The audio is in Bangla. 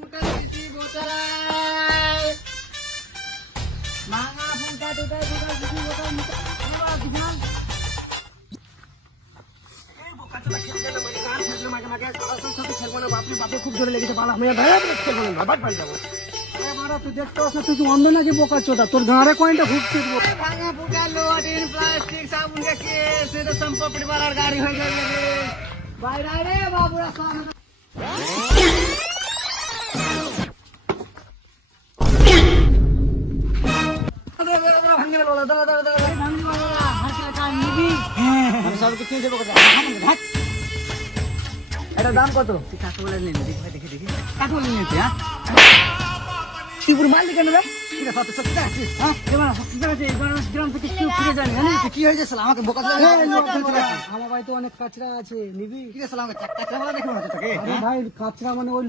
ফুটা শিশি বোতল ভাঙা ফুটা টুটা ফুটা শিশি বোতল খুব জোরে লেগেছে পালা আমি খেলবো না বাদ পাল যাবো তুই দেখতে পাস না তুই কি অন্ধ নাকি বোকা চোদা তোর গাঁড়ে কয়েনটা ঘুরছে ভাঙা ফুটা লোড ইন প্লাস্টিক সাবুন দেখে সেটা সম্পত্তি বাড়ার গাড়ি হয়ে যাবে বাইরে রে বাবুরা সামনে এটা দাম কত কাকে বলে নিবি দেখি দেখি কাকে বলে নিয়েছি হ্যাঁ কি পুরো মাল দিকে নেবে কি হয়ে গেছিল আমাকে বোকা আমার ভাই তো অনেক কাঁচরা আছে নিবি ঠিক আছে আমাকে কাঁচরা দেখে ভাই কাঁচরা মানে ওই